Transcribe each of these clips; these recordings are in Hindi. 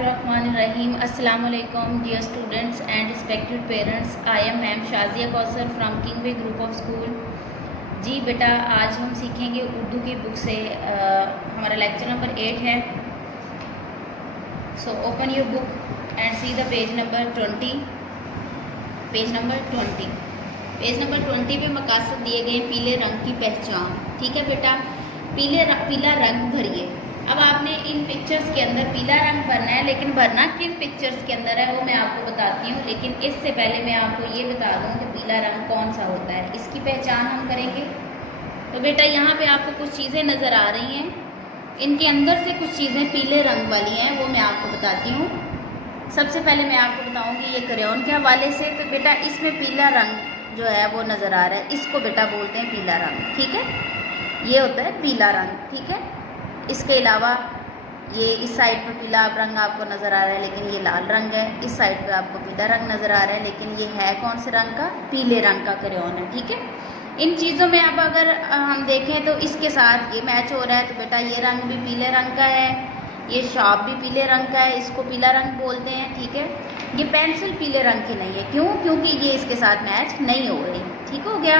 Bismillahirrahmanirrahim. Assalamu alaikum dear students and respected parents. I am Ma'am Shazia Kausar from Kingway Group of School. जी बेटा, आज हम सीखेंगे उर्दू की बुक से हमारा लेक्चर नंबर 8 है. So open your book and see the page number 20. Page number 20. Page number 20 पे मकासद दिए गए पीले रंग की पहचान. ठीक है बेटा, पीला रंग भरिए. अब आपने इन पिक्चर्स के अंदर पीला रंग भरना है, लेकिन भरना किन पिक्चर्स के अंदर है वो मैं आपको बताती हूँ. लेकिन इससे पहले मैं आपको ये बता दूँ कि पीला रंग कौन सा होता है, इसकी पहचान हम करेंगे. तो बेटा यहाँ पे आपको कुछ चीज़ें नज़र आ रही हैं. इनके अंदर से कुछ चीज़ें पीले रंग वाली हैं, वो मैं आपको बताती हूँ. सबसे पहले मैं आपको बताऊँगी ये क्रेयॉन के हवाले से. तो बेटा इसमें पीला रंग जो है वो नज़र आ रहा है, इसको बेटा बोलते हैं पीला रंग. ठीक है, ये होता है पीला रंग. ठीक है, इसके अलावा ये इस साइड पर पीला रंग आपको नज़र आ रहा है, लेकिन ये लाल रंग है. इस साइड पे आपको पीला रंग नज़र आ रहा है, लेकिन ये है कौन से रंग का? पीले रंग का क्रेयॉन है. ठीक है, इन चीज़ों में अब अगर हम देखें तो इसके साथ ये मैच हो रहा है. तो बेटा ये रंग भी पीले रंग का है, ये शॉप भी पीले रंग का है, इसको पीला रंग बोलते हैं. ठीक है, ये पेंसिल पीले रंग की नहीं है. क्यों? क्योंकि ये इसके साथ मैच नहीं हो रही. ठीक हो गया.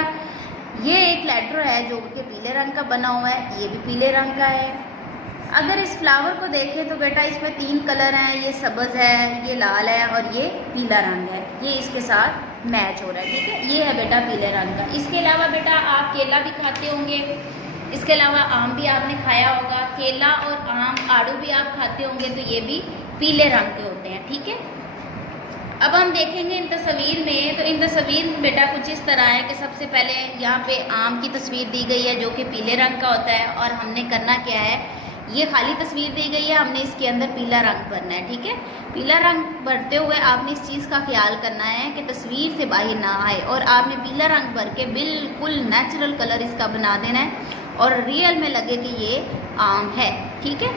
ये एक लेटर है जो कि पीले रंग का बना हुआ है, ये भी पीले रंग का है. अगर इस फ्लावर को देखें तो बेटा इसमें 3 कलर हैं. ये सब्ज़ है, ये लाल है और ये पीला रंग है. ये इसके साथ मैच हो रहा है. ठीक है, ये है बेटा पीले रंग का. इसके अलावा बेटा आप केला भी खाते होंगे, इसके अलावा आम भी आपने खाया होगा. केला और आम, आड़ू भी आप खाते होंगे, तो ये भी पीले रंग के होते हैं. ठीक है, अब हम देखेंगे इन तस्वीर में. तो इन तस्वीर में बेटा कुछ इस तरह है कि सबसे पहले यहाँ पे आम की तस्वीर दी गई है जो कि पीले रंग का होता है. और हमने करना क्या है, ये खाली तस्वीर दी गई है, हमने इसके अंदर पीला रंग भरना है. ठीक है, पीला रंग भरते हुए आपने इस चीज़ का ख्याल करना है कि तस्वीर से बाहर ना आए, और आपने पीला रंग भर के बिल्कुल नेचुरल कलर इसका बना देना है और रियल में लगे कि ये आम है. ठीक है,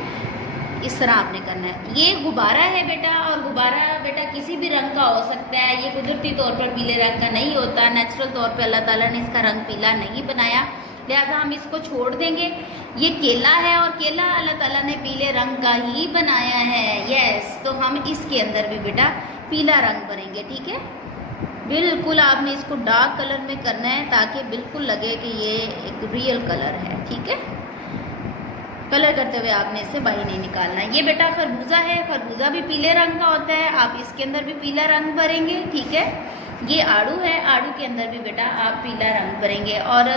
इस तरह आपने करना है. ये गुब्बारा है बेटा, और गुब्बारा बेटा किसी भी रंग का हो सकता है. ये कुदरती तौर पर पीले रंग का नहीं होता. नेचुरल तौर पर अल्लाह ताला ने इसका रंग पीला नहीं बनाया, लिहाजा हम इसको छोड़ देंगे. ये केला है, और केला अल्लाह ताला ने पीले रंग का ही बनाया है. यस, तो हम इसके अंदर भी बेटा पीला रंग भरेंगे. ठीक है, बिल्कुल आपने इसको डार्क कलर में करना है ताकि बिल्कुल लगे कि ये एक रियल कलर है. ठीक है, कलर करते हुए आपने इससे बाहर नहीं निकालना है. ये बेटा खरबूजा है, खरबूजा भी पीले रंग का होता है, आप इसके अंदर भी पीला रंग भरेंगे. ठीक है, ये आड़ू है, आड़ू के अंदर भी बेटा आप पीला रंग भरेंगे. और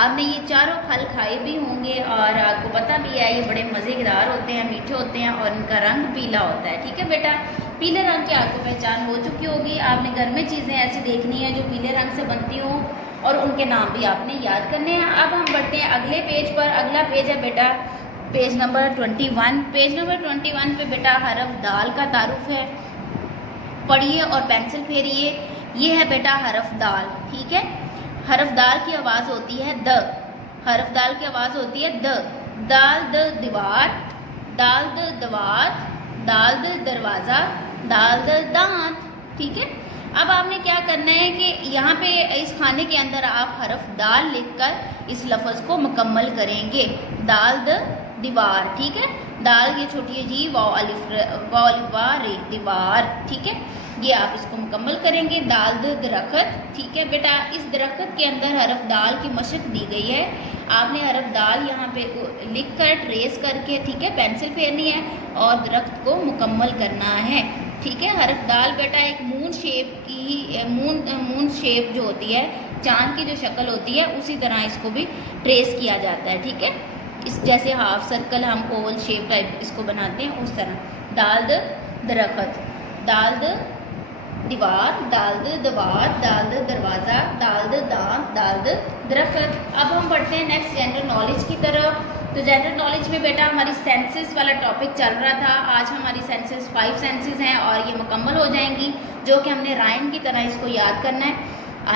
आपने ये चारों फल खाए भी होंगे और आपको पता भी है ये बड़े मज़ेदार होते हैं, मीठे होते हैं और इनका रंग पीला होता है. ठीक है बेटा, पीले रंग की आपको पहचान हो चुकी होगी. आपने घर में चीज़ें ऐसी देखनी है जो पीले रंग से बनती हों, और उनके नाम भी आपने याद करने हैं. अब हम बढ़ते हैं अगले पेज पर. अगला पेज है बेटा पेज नंबर 21. पेज नंबर 21 पे बेटा हरफ दाल का तारुफ है. पढ़िए और पेंसिल फेरिए. ये है बेटा हरफ दाल. ठीक है, हरफ दाल की आवाज़ होती है द. हरफ दाल की आवाज़ होती है द. दाल द दीवार, दाल द दवात, दाल द दरवाज़ा, दाल द दांत. ठीक है, अब आपने क्या करना है कि यहाँ पे इस खाने के अंदर आप हरफ दाल लिखकर इस लफ्ज़ को मुकम्मल करेंगे. दाल द दीवार. ठीक है, दाल ये छोटी है जी, वाव अलिफ वा रे, दीवार. ठीक है, ये आप इसको मुकम्मल करेंगे. दाल द दरख्त. ठीक है बेटा, इस दरख्त के अंदर हरफ दाल की मशक दी गई है. आपने हरफ दाल यहाँ पे लिख कर ट्रेस करके, ठीक है, पेंसिल फेरनी है और दरख्त को मुकम्मल करना है. ठीक है, हरफ दाल बेटा एक मून शेप की, मून शेप जो होती है, चांद की जो शक्ल होती है, उसी तरह इसको भी ट्रेस किया जाता है. ठीक है, इस जैसे हाफ सर्कल हम ओवल शेप टाइप इसको बनाते हैं, उस तरह. दाल द दरख्त, दाल द दीवार, दाल द दवार, दाल द दरवाज़ा, दाल द दांत, दाल द दरख्त. अब हम बढ़ते हैं नेक्स्ट जनरल नॉलेज की तरफ. तो जनरल नॉलेज में बेटा हमारी सेंसेस वाला टॉपिक चल रहा था. आज हमारी सेंसेस 5 सेंसेस हैं और ये मुकम्मल हो जाएंगी, जो कि हमने राइम की तरह इसको याद करना है.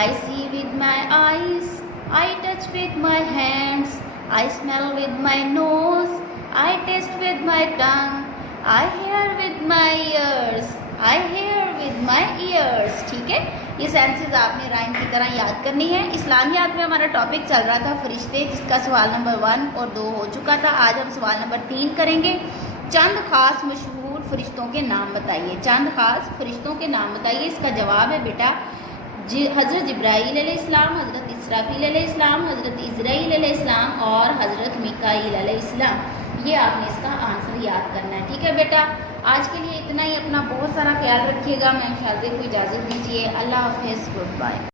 I see with my eyes, I touch with my hands, I smell with my nose, I taste with my tongue, I hear with my ears, I hear with my ears. ठीक है, ये सेंसेस आपने राइम की तरह याद करनी है. इस्लामियात में हमारा टॉपिक चल रहा था फरिश्ते, जिसका सवाल नंबर 1 और 2 हो चुका था. आज हम सवाल नंबर 3 करेंगे. चंद खास मशहूर मशहूर फरिश्तों के नाम बताइए। चंद खास फरिश्तों के नाम बताइए। इसका जवाब है बेटा हज़रत जिब्राईल अलैहिस्सलाम, हज़रत इसराफील अलैहिस्सलाम, हज़रत इज़राईल अलैहिस्सलाम और हज़रत मीकाईल अलैहिस्सलाम। ये आपने इसका आंसर याद करना है। ठीक है बेटा, आज के लिए इतना ही। अपना बहुत सारा ख्याल रखिएगा। मैं शाज़े को इजाज़त दीजिए। अल्लाह हाफ़िज़, गुड बाय।